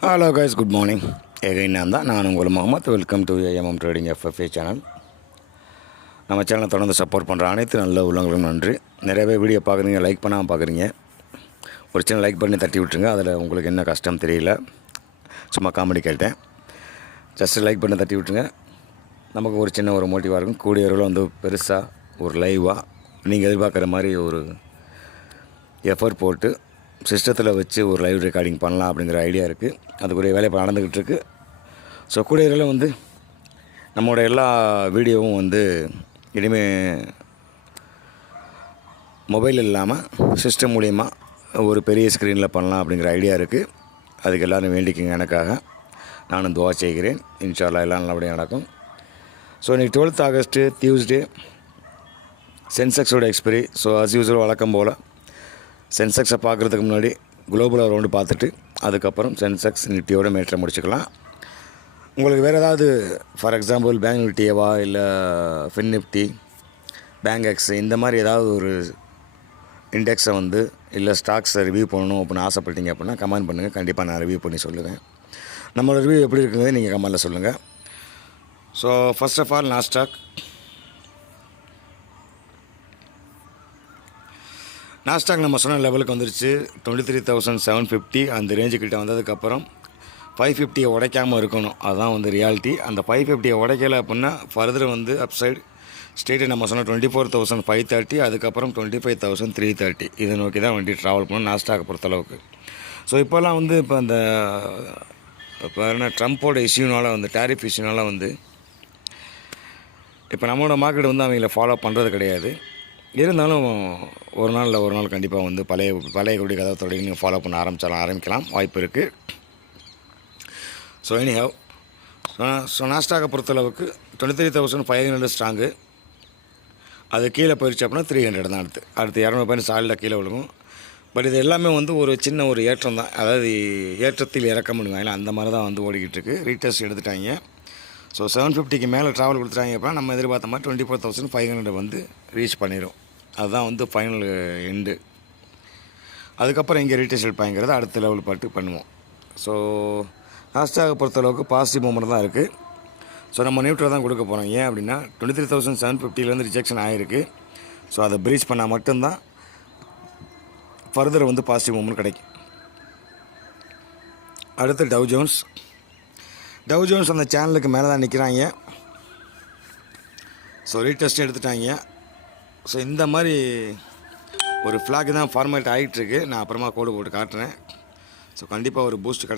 Hello guys good morning again நான் தான். நான் உங்கள் Mohammed. Welcome to AMM trading FFA channel நம்ம சேனலை தொடர்ந்து சப்போர்ட் பண்ணுற அனைத்து நல்ல உள்ளவங்களுக்கும் நன்றி. நிறையவே வீடியோ பார்க்குறீங்க லைக் பண்ணாமல் பார்க்குறீங்க. ஒரு சின்ன லைக் பண்ணி தட்டி விட்டுருங்க. அதில் உங்களுக்கு என்ன கஷ்டம் தெரியல. சும்மா காமெடி கேட்டேன். ஜஸ்ட் லைக் பண்ணி தட்டி விட்டுருங்க. நமக்கு ஒரு சின்ன ஒரு மோட்டிவாக இருக்கும். கூடிய வந்து பெருசாக ஒரு லைவாக நீங்கள் எதிர்பார்க்குற மாதிரி ஒரு எஃபர்ட் போட்டு சிஸ்டத்தில் வச்சு ஒரு லைவ் ரெக்கார்டிங் பண்ணலாம் அப்படிங்கிற ஐடியா இருக்குது. அதுக்குரிய வேலை இப்போ நடந்துக்கிட்டு இருக்குது. ஸோ கூடிய வந்து நம்மளோட எல்லா வீடியோவும் வந்து இனிமேல் மொபைல் இல்லாமல் சிஸ்டம் மூலிமா ஒரு பெரிய ஸ்க்ரீனில் பண்ணலாம் அப்படிங்கிற ஐடியா இருக்குது. அதுக்கு எல்லோரும் வேண்டிக்கங்க எனக்காக. நானும் துவா செய்கிறேன். இன்ஷால்லா எல்லாம் நல்லபடியாக நடக்கும். ஸோ இன்றைக்கி டுவெல்த் ஆகஸ்ட்டு டியூஸ்டே சென்செக்ஸோட எக்ஸ்பிரி ஸோ அஸ் யூஸ்வல் வழக்கம் போல் சென்செக்ஸை பார்க்குறதுக்கு முன்னாடி குளோபலாக ரவுண்டு பார்த்துட்டு அதுக்கப்புறம் சென்செக்ஸ் நிஃப்டியோட மேட்ரை முடிச்சுக்கலாம். உங்களுக்கு வேறு ஏதாவது ஃபார் எக்ஸாம்பிள் பேங்க் நிஃப்டியவா இல்லை ஃபின் நிஃப்டி பேங்க் எக்ஸ் இந்த மாதிரி ஏதாவது ஒரு இண்டெக்ஸை வந்து இல்லை ஸ்டாக்ஸை ரிவ்யூ பண்ணணும் அப்படின்னு ஆசைப்பட்டீங்க அப்படின்னா கமெண்ட் பண்ணுங்கள் கண்டிப்பாக நான் ரிவ்யூ பண்ணி சொல்லுவேன். நம்மளோட ரிவ்யூ எப்படி இருக்குங்கிறது நீங்கள் கமெண்ட்டில் சொல்லுங்கள் so first of all Nasdaq Nasdaq நம்ம சொன்ன லெவலுக்கு வந்துருச்சு. Twenty three thousand seven fifty அந்த ரேஞ்சு கிட்ட வந்ததுக்கப்புறம் ஃபைவ் ஃபிஃப்டியை உடைக்காமல் இருக்கணும். அதுதான் வந்து ரியாலிட்டி அந்த ஃபைவ் ஃபிஃப்டியை உடைக்கல அப்படின்னா ஃபர்தர் வந்து அப்சைடு ஸ்டேட்டு நம்ம சொன்ன twenty four thousand five thirty அதுக்கப்புறம் twenty five thousand three thirty இதை நோக்கி தான் வண்டி ட்ராவல் பண்ணணும் நாஸ்டாக் பொறுத்தளவுக்கு. ஸோ இப்போல்லாம் வந்து இப்போ அந்த இப்போ என்ன ட்ரம்ப்போட இஷ்யூனால வந்து டேரிஃப் இஷ்யூனால வந்து இப்போ நம்மளோட மார்க்கெட் வந்து அவங்கள ஃபாலோ பண்ணுறது கிடையாது. இருந்தாலும் ஒரு நாளில் ஒரு நாள் கண்டிப்பாக வந்து பழைய பழைய குடி கதை தொடங்கி நீங்கள் ஃபாலோ பண்ண ஆரம்பித்தாலும் ஆரம்பிக்கலாம். வாய்ப்பு இருக்குது ஸோ எனிஹவ் ஸோ நாஸ்டாக பொறுத்தளவுக்கு twenty three thousand five hundred strong அது கீழே போயிடுச்சு அப்படின்னா த்ரீ ஹண்ட்ரட் தான் அடுத்து. அடுத்து இரநூறு பாயிண்ட் சாலில் கீழே விழுகும். பட் இது எல்லாமே வந்து ஒரு சின்ன ஒரு ஏற்றம் தான். அதாவது ஏற்றத்தில் இறக்க பண்ணுவாங்க அந்த மாதிரி தான் வந்து ஓடிக்கிட்டு இருக்கு. ரீடெஸ்ட் எடுத்துட்டாங்க. ஸோ செவன் ஃபிஃப்டிக்கு மேலே ட்ராவல் கொடுத்துட்டாங்க அப்படின்னா நம்ம எதிர்பார்த்த மாதிரி twenty four thousand five hundred வந்து ரீச் பண்ணிடும் அதுதான் வந்து ஃபைனல் எண்டு அதுக்கப்புறம் இங்கே ரீடெஸ்ட் எடுப்பாங்கிறத அடுத்த லெவல் பார்த்து பண்ணுவோம். ஸோ நாஸ்டாக பொறுத்தளவுக்கு பாசிட்டிவ் மூமெண்ட் தான் இருக்குது ஸோ நம்ம நியூட்ரல் தான் கொடுக்க போகிறோம் ஏன் அப்படின்னா டுவெண்ட்டி த்ரீ தௌசண்ட் செவன் ஃபிஃப்டிலேருந்து ரிஜெக்ஷன் ஆகிருக்கு ஸோ அதை ப்ரீச் பண்ணால் மட்டும்தான் ஃபர்தர் வந்து பாசிட்டிவ் மூமெண்ட் கிடைக்கும். அடுத்து டவ் ஜோன்ஸ் டவ் ஜோன்ஸ் அந்த சேனலுக்கு மேலே தான் நிற்கிறாங்க ஸோ ரீடெஸ்ட் எடுத்துட்டாங்க. ஸோ இந்த மாதிரி ஒரு ஃப்ளாக் தான் ஃபார்மேட் ஆகிட்டுருக்கு நான் அப்புறமா கோடு போட்டு காட்டுறேன். ஸோ கண்டிப்பாக ஒரு பூஸ்ட் கிடைக்கும்.